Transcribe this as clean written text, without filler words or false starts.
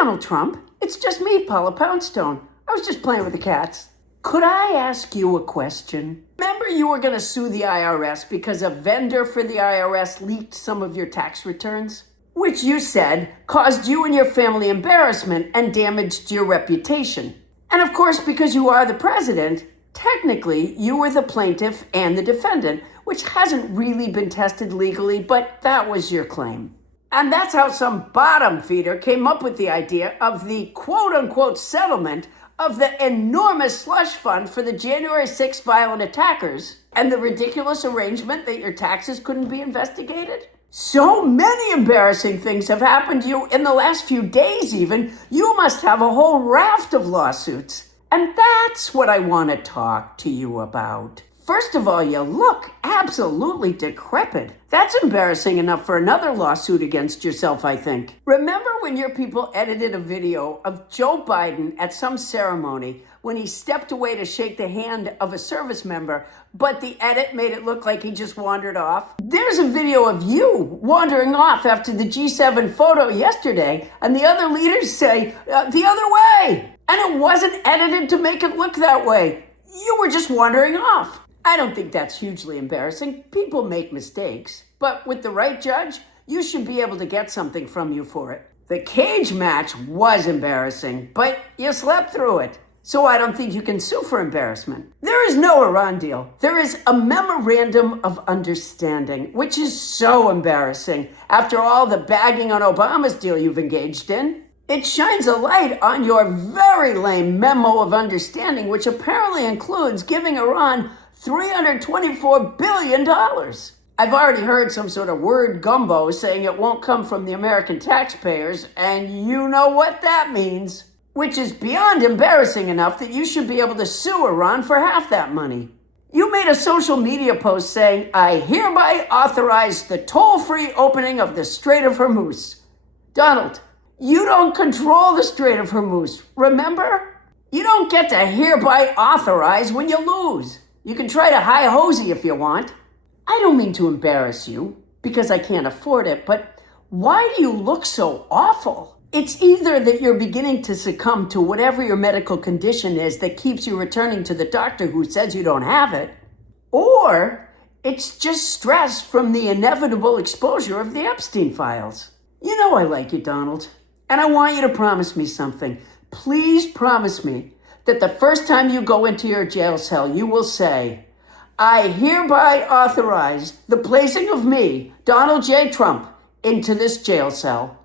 Donald Trump. It's just me, Paula Poundstone. I was just playing with the cats. Could I ask you a question? Remember you were going to sue the IRS because a vendor for the IRS leaked some of your tax returns? Which you said caused you and your family embarrassment and damaged your reputation. And of course, because you are the president, technically you were the plaintiff and the defendant, which hasn't really been tested legally, but that was your claim. And that's how some bottom feeder came up with the idea of the quote-unquote settlement of the enormous slush fund for the January 6th violent attackers and the ridiculous arrangement that your taxes couldn't be investigated. So many embarrassing things have happened to you in the last few days even. You must have a whole raft of lawsuits. And that's what I want to talk to you about. First of all, you look absolutely decrepit. That's embarrassing enough for another lawsuit against yourself, I think. Remember when your people edited a video of Joe Biden at some ceremony when he stepped away to shake the hand of a service member, but the edit made it look like he just wandered off? There's a video of you wandering off after the G7 photo yesterday, and the other leaders say, the other way. And it wasn't edited to make it look that way. You were just wandering off. I don't think that's hugely embarrassing. People make mistakes. But with the right judge, you should be able to get something from you for it. The cage match was embarrassing, but you slept through it. So I don't think you can sue for embarrassment. There is no Iran deal. There is a memorandum of understanding, which is so embarrassing after all the bagging on Obama's deal you've engaged in. It shines a light on your very lame memo of understanding, which apparently includes giving Iran $324 billion. I've already heard some sort of word gumbo saying it won't come from the American taxpayers, and you know what that means, which is beyond embarrassing enough that you should be able to sue Iran for half that money. You made a social media post saying, I hereby authorize the toll-free opening of the Strait of Hormuz. Donald, you don't control the Strait of Hormuz, remember? You don't get to hereby authorize when you lose. You can try to hi-hosey if you want. I don't mean to embarrass you, because I can't afford it, but why do you look so awful? It's either that you're beginning to succumb to whatever your medical condition is that keeps you returning to the doctor who says you don't have it, or it's just stress from the inevitable exposure of the Epstein files. You know I like you, Donald, and I want you to promise me something. Please promise me that the first time you go into your jail cell, you will say, I hereby authorize the placing of me, Donald J. Trump, into this jail cell.